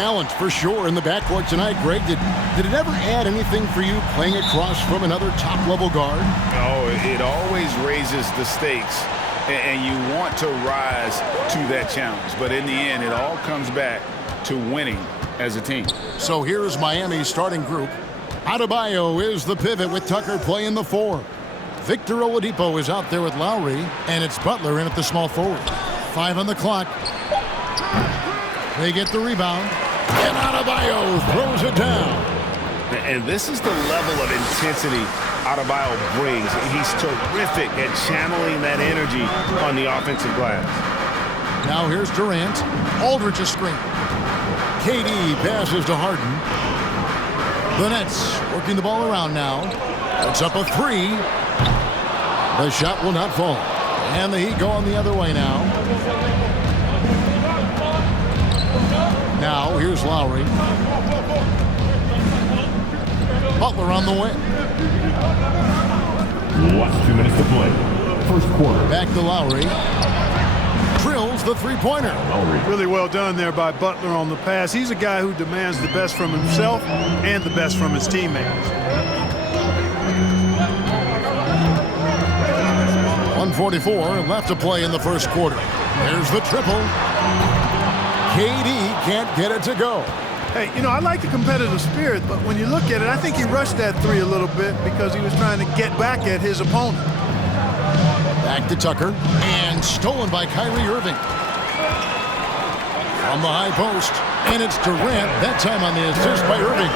talent for sure in the backcourt tonight. Greg, did it ever add anything for you playing across from another top-level guard? Oh, it always raises the stakes, and you want to rise to that challenge. But in the end, it all comes back to winning as a team. So here's Miami's starting group. Adebayo is the pivot with Tucker playing the 4. Victor Oladipo is out there with Lowry, and it's Butler in at the small forward. 5 on the clock. They get the rebound, and Adebayo throws it down. And this is the level of intensity Adebayo brings. He's terrific at channeling that energy on the offensive glass. Now here's Durant. Aldridge a screen. KD passes to Harden. The Nets working the ball around now. It's up a 3. The shot will not fall. And the Heat going the other way now. Now here's Lowry. Butler on the wing. Last 2 minutes to play. First quarter. Back to Lowry. Drills the three-pointer. Really well done there by Butler on the pass. He's a guy who demands the best from himself and the best from his teammates. 1:44 left to play in the first quarter. There's the triple. KD can't get it to go. Hey, you know, I like the competitive spirit, but when you look at it, I think he rushed that 3 a little bit because he was trying to get back at his opponent. Back to Tucker, and stolen by Kyrie Irving. From the high post, and it's Durant, that time on the assist by Irving.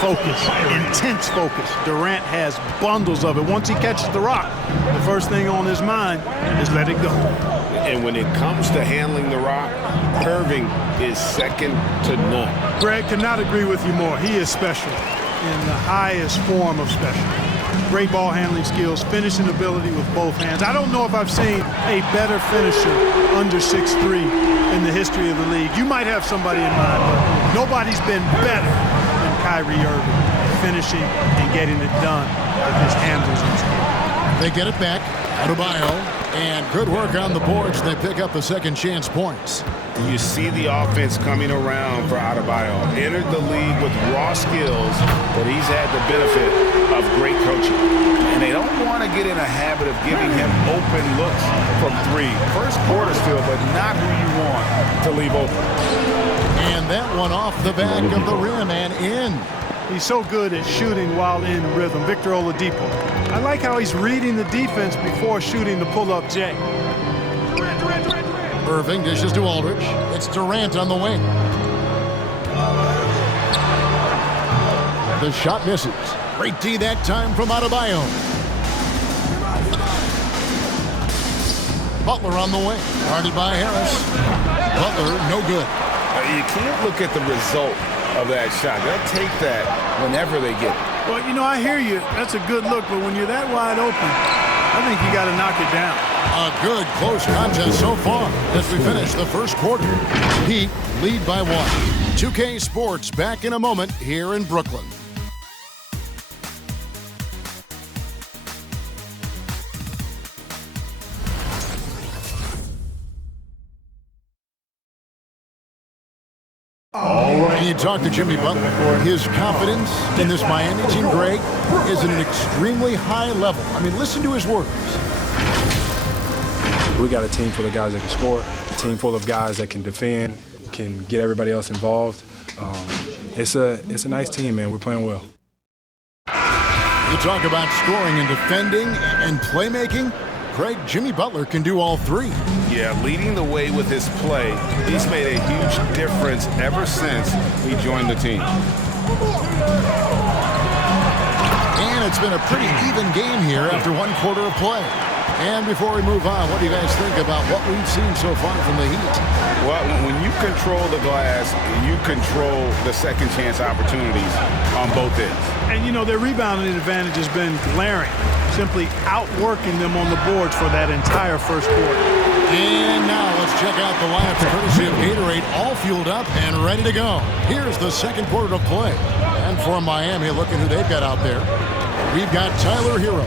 Focus, intense focus. Durant has bundles of it. Once he catches the rock, the first thing on his mind is let it go. And when it comes to handling the rock, Irving is second to none. Greg, cannot agree with you more. He is special in the highest form of special. Great ball handling skills, finishing ability with both hands. I don't know if I've seen a better finisher under 6'3" in the history of the league. You might have somebody in mind, but nobody's been better than Kyrie Irving at finishing and getting it done with his handles and skills. They get it back. Adebayo, and good work on the boards. They pick up the second chance points. You see the offense coming around for Adebayo. Entered the league with raw skills, but he's had the benefit of great coaching. And they don't want to get in a habit of giving him open looks from 3. First quarter still, but not who you want to leave open. And that one off the back of the rim and in. He's so good at shooting while in rhythm. Victor Oladipo. I like how he's reading the defense before shooting the pull-up J. Irving dishes to Aldridge. It's Durant on the wing. The shot misses. Great D that time from Adebayo. Butler on the wing. Guarded by Harris. Butler, no good. You can't look at the result of that shot. They'll take that whenever they get it. Well, you know, I hear you. That's a good look, but when you're that wide open, I think you got to knock it down. A good close contest so far as we finish the first quarter. Heat lead by 1. 2K Sports back in a moment here in Brooklyn. You talk to Jimmy Butler. His confidence in this Miami team, Greg, is at an extremely high level. I mean, listen to his words. We got a team full of guys that can score, a team full of guys that can defend, can get everybody else involved. It's a nice team, man. We're playing well. You talk about scoring and defending and playmaking. Greg, Jimmy Butler can do all 3. Yeah, leading the way with his play. He's made a huge difference ever since he joined the team. And it's been a pretty even game here after 1 quarter of play. And before we move on, what do you guys think about what we've seen so far from the Heat? Well, when you control the glass, you control the second chance opportunities on both ends. And, you know, their rebounding advantage has been glaring, simply outworking them on the boards for that entire first quarter. And now let's check out the lineup courtesy of Gatorade, all fueled up and ready to go. Here's the second quarter of play. And for Miami, look at who they've got out there. We've got Tyler Hero.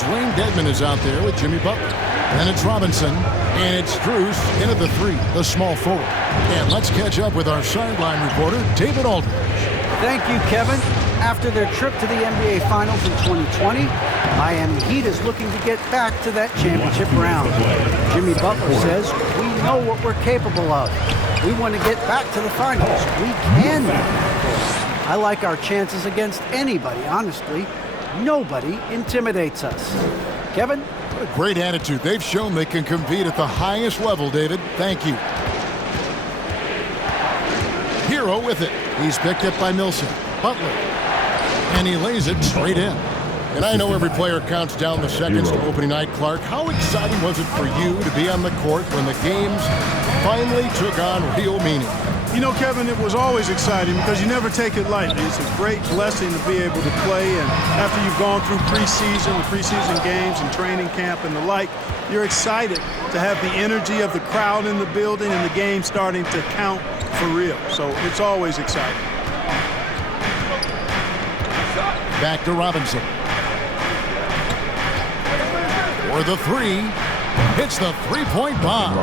Dwayne Dedmon is out there with Jimmy Butler. Then it's Robinson. And it's Strus in at the 3, the small forward. And let's catch up with our sideline reporter, David Aldridge. Thank you, Kevin. After their trip to the NBA Finals in 2020, Miami Heat is looking to get back to that championship round. Jimmy Butler says, we know what we're capable of. We want to get back to the finals. We can make it. I like our chances against anybody, honestly. Nobody intimidates us. Kevin? What a great attitude. They've shown they can compete at the highest level, David. Thank you. Hero with it. He's picked up by Millsap. Butler. And he lays it straight in. And I know every player counts down the seconds to opening night. Clark, how exciting was it for you to be on the court when the games finally took on real meaning? You know, Kevin, it was always exciting because you never take it lightly. It's a great blessing to be able to play, and after you've gone through the preseason games and training camp and the like, you're excited to have the energy of the crowd in the building and the game starting to count for real. So it's always exciting. Back to Robinson. For the 3, hits the three-point bomb.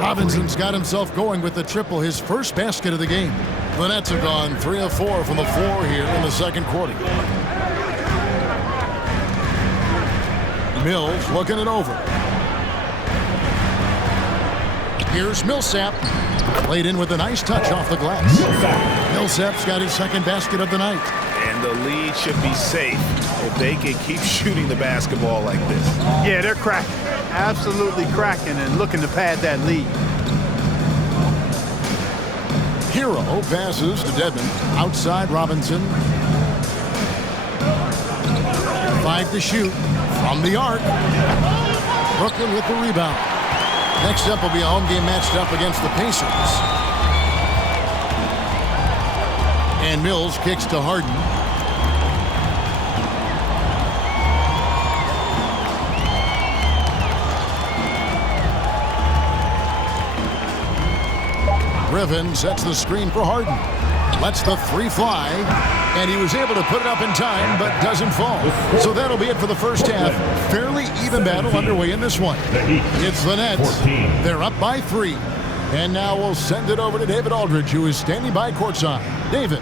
Robinson's got himself going with the triple, his first basket of the game. The Nets have gone 3 of 4 from the floor here in the second quarter. Mills looking it over. Here's Millsap. Played in with a nice touch off the glass. Millsap's got his second basket of the night. And the lead should be safe if they can keep shooting the basketball like this. Yeah, they're cracking. Absolutely cracking and looking to pad that lead. Hero passes to Dedmon. Outside Robinson. 5 to shoot from the arc. Brooklyn with the rebound. Next up will be a home game matched up against the Pacers. And Mills kicks to Harden. Griffin sets the screen for Harden. Lets the 3 fly. And he was able to put it up in time, but doesn't fall. So that'll be it for the first half. Fairly even battle underway in this one. It's the Nets. They're up by 3. And now we'll send it over to David Aldridge, who is standing by courtside. David.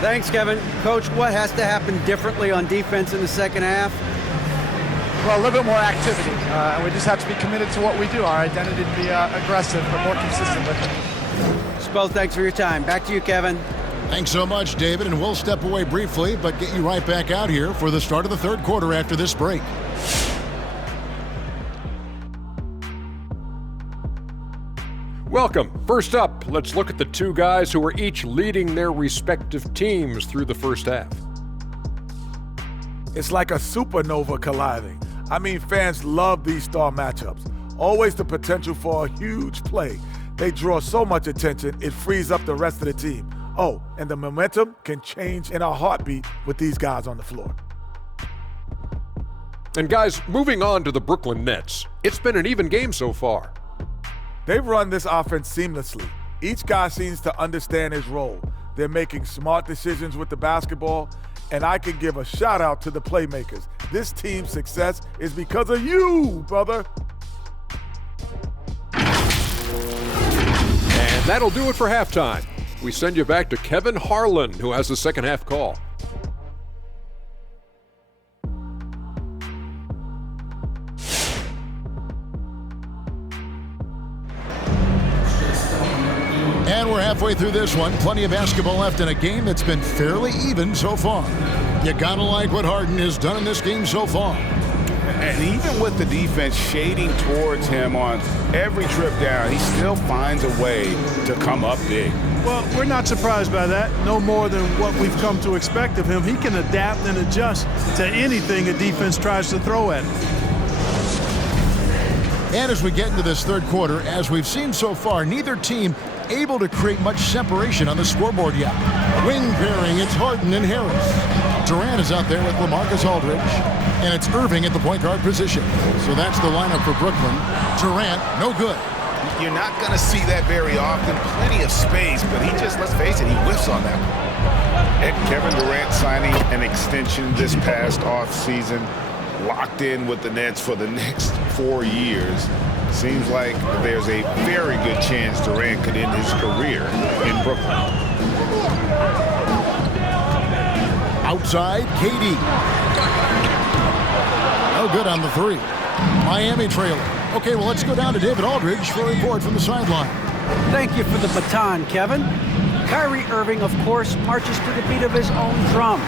Thanks, Kevin. Coach, what has to happen differently on defense in the second half? Well, a little bit more activity. We just have to be committed to what we do. Our identity to be aggressive, but more consistent with it. Spell, thanks for your time. Back to you, Kevin. Thanks so much, David, and we'll step away briefly, but get you right back out here for the start of the third quarter after this break. Welcome. First up, let's look at the two guys who are each leading their respective teams through the first half. It's like a supernova colliding. I mean, fans love these star matchups. Always the potential for a huge play. They draw so much attention, it frees up the rest of the team. Oh, and the momentum can change in a heartbeat with these guys on the floor. And guys, moving on to the Brooklyn Nets. It's been an even game so far. They've run this offense seamlessly. Each guy seems to understand his role. They're making smart decisions with the basketball, and I can give a shout out to the playmakers. This team's success is because of you, brother. And that'll do it for halftime. We send you back to Kevin Harlan, who has the second half call. And we're halfway through this one. Plenty of basketball left in a game that's been fairly even so far. You gotta like what Harden has done in this game so far. And even with the defense shading towards him on every trip down, he still finds a way to come up big. Well, we're not surprised by that. No more than what we've come to expect of him. He can adapt and adjust to anything a defense tries to throw at him. And as we get into this third quarter, as we've seen so far, neither team able to create much separation on the scoreboard yet. Wing pairing, it's Harden and Harris. Durant is out there with LaMarcus Aldridge, and it's Irving at the point guard position. So that's the lineup for Brooklyn. Durant, no good. You're not going to see that very often. Plenty of space, but he just, let's face it, he whiffs on that one. And Kevin Durant signing an extension this past offseason. locked in with the Nets for the next 4 years. Seems like there's a very good chance Durant could end his career in Brooklyn. Outside, KD. No good on the three. Miami trailing. Okay, well, let's go down to David Aldridge for a report from the sideline. Thank you for the baton, Kevin. Kyrie Irving, of course, marches to the beat of his own drum.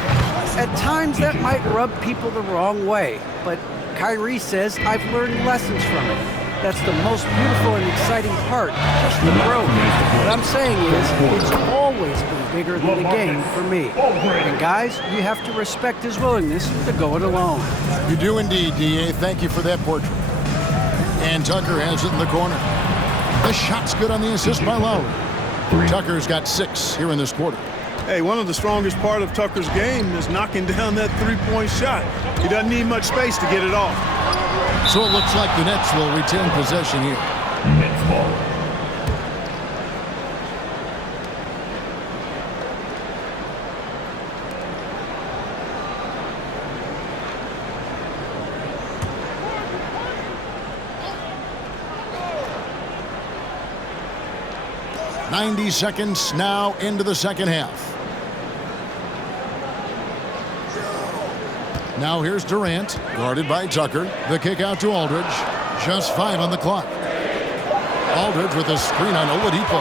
At times, that might rub people the wrong way, but Kyrie says, I've learned lessons from it. That's the most beautiful and exciting part, just the growth. What I'm saying is, it's always been bigger than the game for me. And guys, you have to respect his willingness to go it alone. You do indeed, D.A. Thank you for that portrait. And Tucker has it in the corner. The shot's good on the assist by Lowry. Tucker's got 6 here in this quarter. Hey, one of the strongest part of Tucker's game is knocking down that three-point shot. He doesn't need much space to get it off. So it looks like the Nets will retain possession here. Nets ball. .90 seconds now into the second half. Now here's Durant, guarded by Tucker. The kick out to Aldridge. Just 5 on the clock. Aldridge with a screen on Oladipo.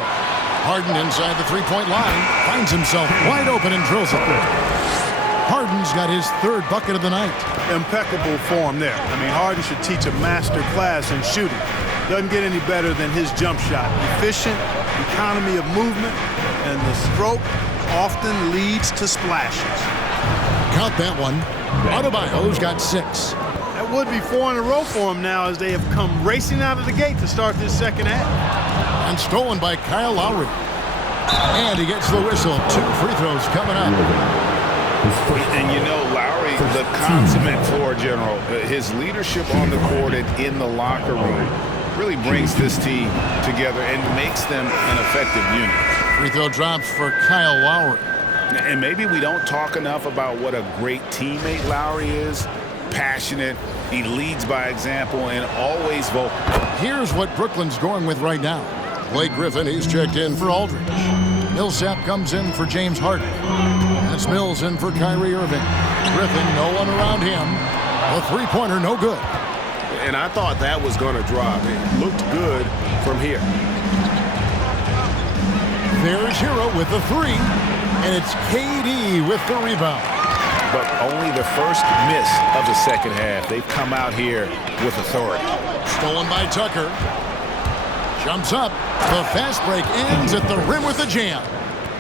Harden inside the three-point line. Finds himself wide open and drills it. Harden's got his 3rd bucket of the night. Impeccable form there. I mean, Harden should teach a master class in shooting. Doesn't get any better than his jump shot. Efficient, economy of movement, and the stroke often leads to splashes. Count that one. Adebayo's got 6. That would be 4 in a row for him now as they have come racing out of the gate to start this second half. And stolen by Kyle Lowry. And he gets the whistle. 2 free throws coming up. And you know, Lowry, the consummate floor general, his leadership on the court and in the locker room really brings this team together and makes them an effective unit. Free throw drops for Kyle Lowry. And maybe we don't talk enough about what a great teammate Lowry is. Passionate, he leads by example, and always vocal. Here's what Brooklyn's going with right now. Blake Griffin, he's checked in for Aldridge. Millsap comes in for James Harden. That's Mills in for Kyrie Irving. Griffin, no one around him. A three-pointer, no good. And I thought that was going to drop. It looked good from here. There's Hero with the 3. And it's KD with the rebound. But only the first miss of the second half. They've come out here with authority. Stolen by Tucker. Jumps up. The fast break ends at the rim with a jam.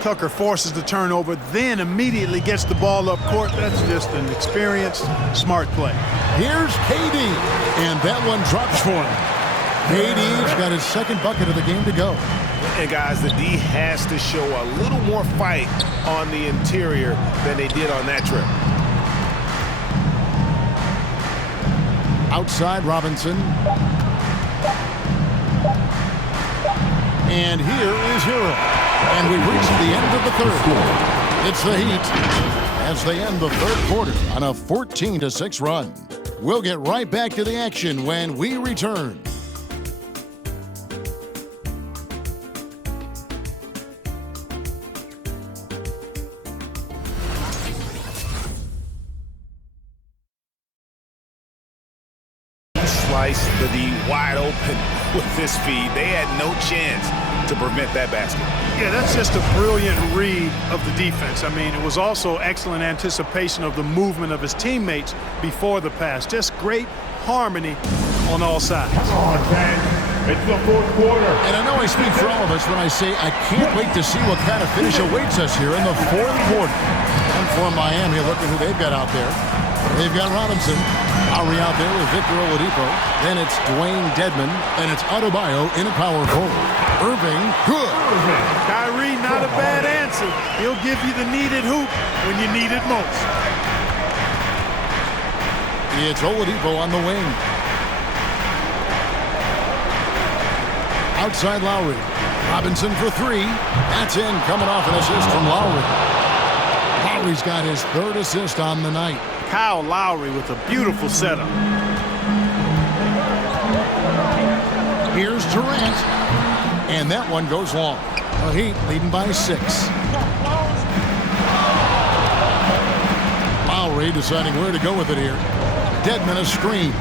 Tucker forces the turnover, then immediately gets the ball up court. That's just an experienced, smart play. Here's KD. And that one drops for him. KD's got his 2nd bucket of the game to go. And guys, the D has to show a little more fight on the interior than they did on that trip. Outside Robinson. And here is Hero. And we've reached the end of the 3rd. It's the Heat as they end the 3rd quarter on a 14-6 run. We'll get right back to the action when we return. Sliced the D wide open with this feed. They had no chance to prevent that basket. Yeah, that's just a brilliant read of the defense. I mean, it was also excellent anticipation of the movement of his teammates before the pass. Just great harmony on all sides. It's the 4th quarter. And I know I speak for all of us when I say I can't wait to see what kind of finish awaits us here in the 4th quarter. And for Miami, look at who they've got out there. They've got Robinson. Lowry out there with Victor Oladipo. Then it's Dwayne Dedmon. And it's Adebayo in a power forward. Irving, good. Kyrie, not a bad answer. He'll give you the needed hoop when you need it most. It's Oladipo on the wing. Outside Lowry. Robinson for 3. That's in, coming off an assist from Lowry. Lowry's got his third assist on the night. Kyle Lowry with a beautiful setup. Here's Durant. And that one goes long. The Heat leading by 6. Lowry deciding where to go with it here. Dedmon a screen.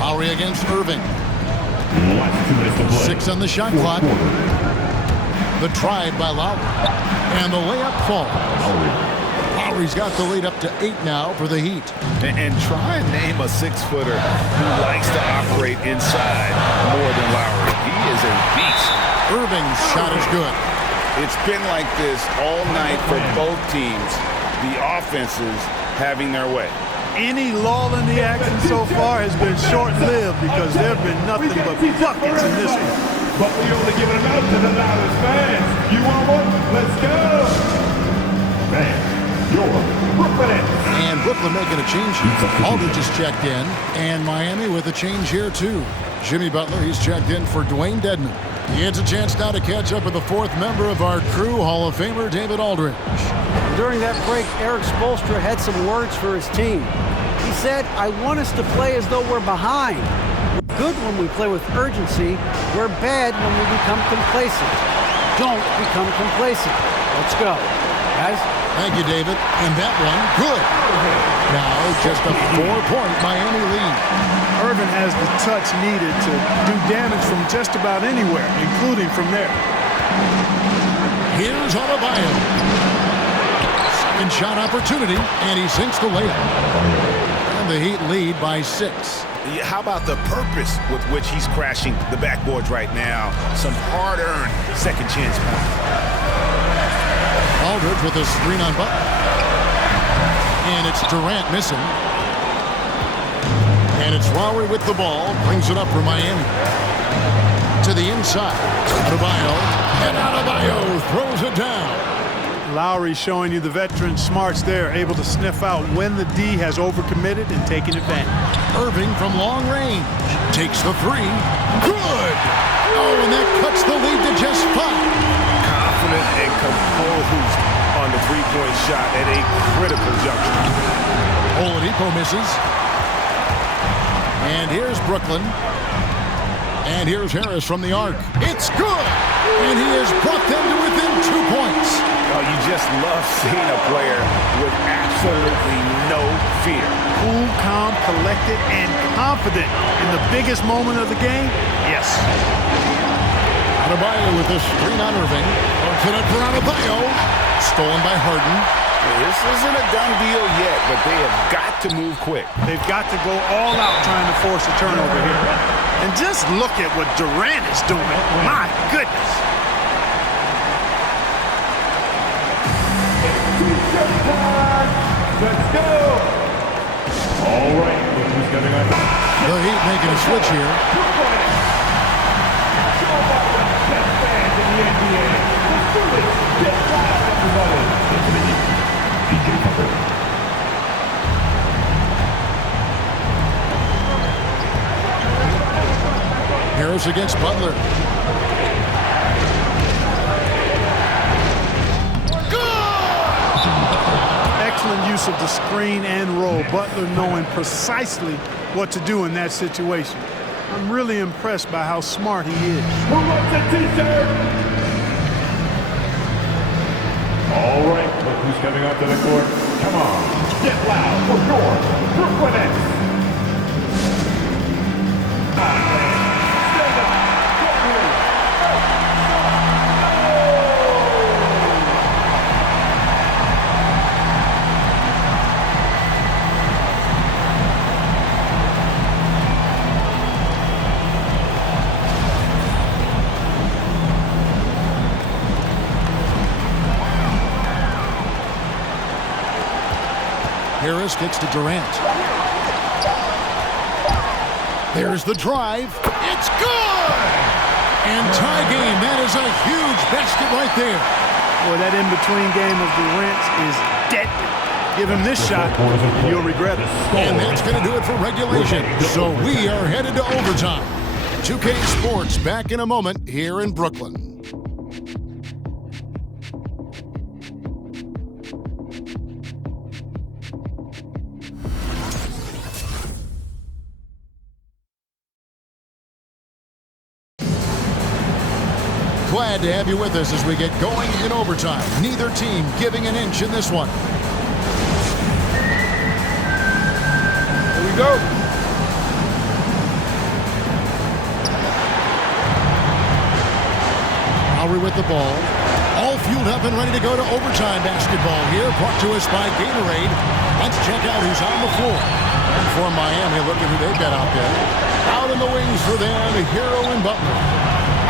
Lowry against Irving. 6 on the shot clock. The drive by Lowry. And the layup falls. Lowry's got the lead up to 8 now for the Heat. And try and name a 6-footer who likes to operate inside more than Lowry. He is a beast. Irving's shot is good. It's been like this all night for both teams. The offenses having their way. Any lull in the action so far has been short-lived because there have been nothing but buckets in this one. But we only give it out to the loudest fans. You want one? Let's go! Man, you're Brooklyn. And Brooklyn making a change here. Aldridge is checked in. And Miami with a change here, too. Jimmy Butler, he's checked in for Dwayne Dedmon. He gets a chance now to catch up with the 4th member of our crew, Hall of Famer David Aldridge. During that break, Eric Spoelstra had some words for his team. He said, I want us to play as though we're behind. We're good when we play with urgency. We're bad when we become complacent. Don't become complacent. Let's go. Guys? Thank you, David. And that one, good. Now, just a 4-point Miami lead. Irvin has the touch needed to do damage from just about anywhere, including from there. Here's Adebayo. Second shot opportunity, and he sinks the layup. And the Heat lead by 6. How about the purpose with which he's crashing the backboards right now? Some hard-earned second chance points. Aldridge with a screen on Butler. And it's Durant missing. And it's Lowry with the ball. Brings it up for Miami. To the inside. Adebayo. And Adebayo throws it down. Lowry showing you the veteran smarts there, able to sniff out when the D has overcommitted and taken advantage. Irving from long range. Takes the 3. Good! Oh, and that cuts the lead to just 5. Confident and composed on the three-point shot at a critical juncture. Oladipo misses. And here's Brooklyn. And here's Harris from the arc. It's good! And he has brought them to within 2 points. Oh, you just love seeing a player with absolutely no fear. Cool, calm, collected, and confident in the biggest moment of the game? Yes. Adebayo with a screen on Irving. Put it for Adebayo. Stolen by Harden. This isn't a done deal yet, but they have got to move quick. They've got to go all out trying to force a turnover here. And just look at what Durant is doing. My goodness. Let's go! All right, look who's coming on. The Heat making a switch here. Best fans in the NBA. Let's do this. Get loud, everybody. Into the Heat. DJ Tucker. Harris against Butler. Excellent use of the screen and roll. Butler knowing precisely what to do in that situation. I'm really impressed by how smart he is. Who wants a t-shirt? All right, look who's coming onto the court. Come on, get loud for your Brooklyn Nets. Stand up. Harris gets to Durant. There's the drive. It's good! And tie game. That is a huge basket right there. Boy, that in-between game of Durant's is deadly. Give him this shot, and you'll regret it. And that's going to do it for regulation. So we are headed to overtime. 2K Sports back in a moment here in Brooklyn. Glad to have you with us as we get going in overtime. Neither team giving an inch in this one. Here we go. Lowry with the ball. All fueled up and ready to go to overtime basketball here. Brought to us by Gatorade. Let's check out who's on the floor. And for Miami, look at who they've got out there. Out in the wings for them, Hero and Butler.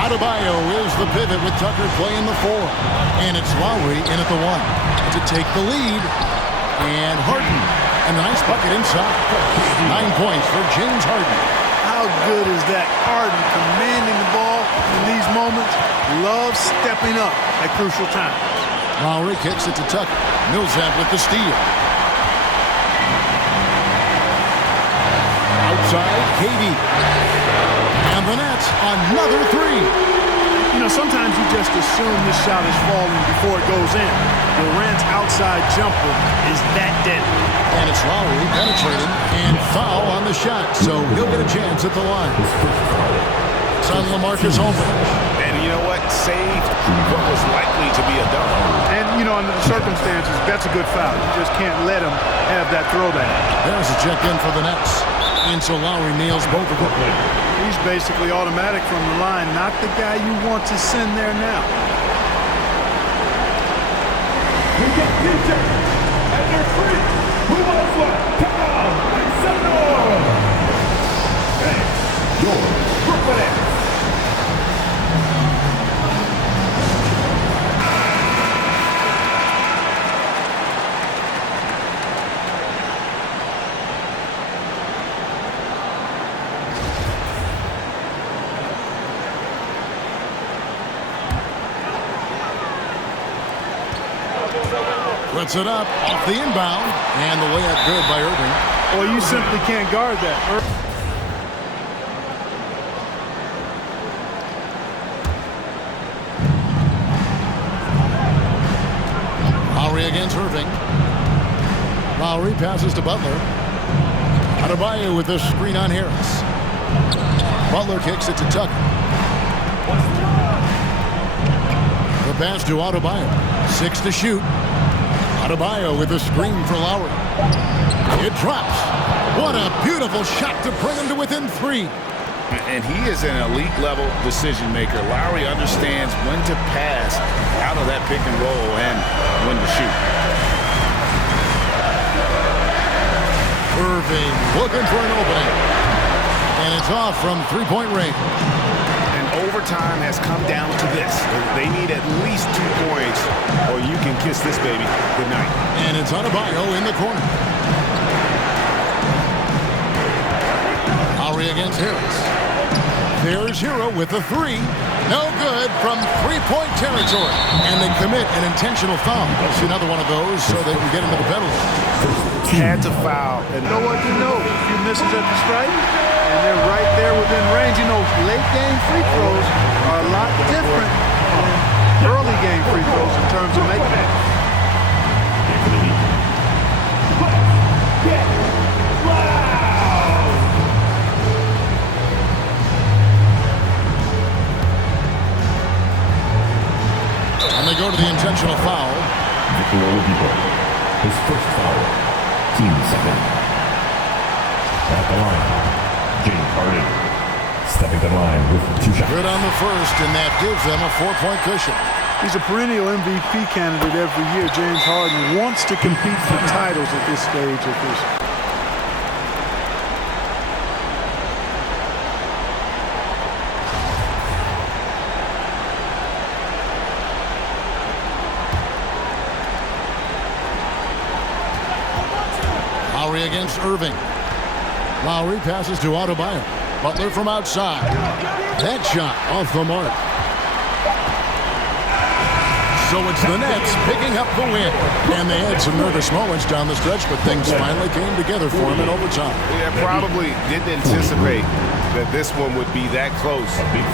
Adebayo is the pivot with Tucker playing the 4. And it's Lowry in at the 1 to take the lead. And Harden, a nice bucket inside. 9 points for James Harden. How good is that? Harden commanding the ball in these moments. Loves stepping up at crucial times. Lowry kicks it to Tucker. Millsap with the steal. Outside, KD. And the Nets, another 3. You know, sometimes you just assume this shot is falling before it goes in. Durant's outside jumper is that deadly. And it's Lowry penetrating and foul on the shot, so he'll get a chance at the line. It's on LaMarcus Aldridge. And you know what? Saved what was likely to be a dunk. And, you know, under the circumstances, that's a good foul. You just can't let him have that throwdown. There's a check in for the Nets. And so Lowry nails both of them. He's basically automatic from the line, not the guy you want to send there now. We get DJ, and they're free. Who wants one? Come on, make some noise. Hey, your Brooklyn Nets. Puts it up off the inbound, and the layup good by Irving. Well, you simply can't guard that. Lowry against Irving. Lowry passes to Butler. Adebayo with the screen on Harris. Butler kicks it to Tucker. The pass to Adebayo. 6 to shoot. Adebayo with a screen for Lowry. It drops. What a beautiful shot to bring him to within 3. And he is an elite-level decision maker. Lowry understands when to pass out of that pick and roll and when to shoot. Irving looking for an opening. And it's off from three-point range. Overtime has come down to this. They need at least 2 points or you can kiss this baby goodnight. And it's Adebayo in the corner. Lowry against Harris. There's Hero with the 3. No good from three-point territory. And they commit an intentional foul. That's another one of those so they can get into the penalty. Had to foul. And no one can know. A few misses at the stripe, and they're right there within range. You know, late-game free throws are a lot different than early-game free throws in terms of making it. And they go to the intentional foul. His first foul. Team second. At the line, James Harden. Stepping to the line with 2 shots. Good on the first, and that gives them a 4-point cushion. He's a perennial MVP candidate every year. James Harden wants to compete for titles at this stage of his. Lowry against Irving. Lowry passes to Adebayo. Butler from outside. That shot off the mark. So it's the Nets picking up the win. And they had some nervous moments down the stretch, but things finally came together for them in overtime. Yeah, probably didn't anticipate that this one would be that close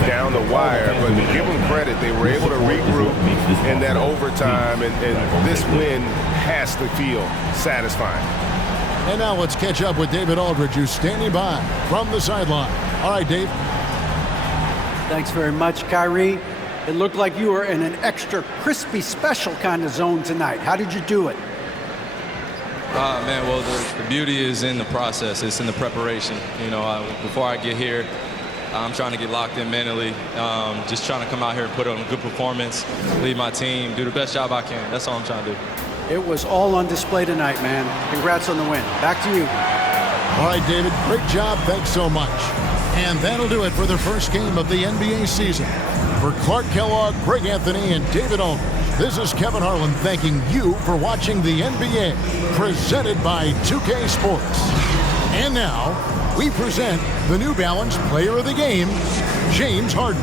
down the wire, but give them credit. They were able to regroup in that overtime, and this win has to feel satisfying. And now let's catch up with David Aldridge, who's standing by from the sideline. All right, Dave. Thanks very much, Kyrie. It looked like you were in an extra crispy special kind of zone tonight. How did you do it? Man, well, the beauty is in the process. It's in the preparation. You know, before I get here, I'm trying to get locked in mentally, just trying to come out here and put on a good performance, lead my team, do the best job I can. That's all I'm trying to do. It was all on display tonight, man. Congrats on the win. Back to you. All right, David, great job. Thanks so much. And that'll do it for the first game of the NBA season. For Clark Kellogg, Greg Anthony, and David Aldridge, this is Kevin Harlan thanking you for watching the NBA, presented by 2K Sports. And now, we present the New Balance Player of the Game, James Harden.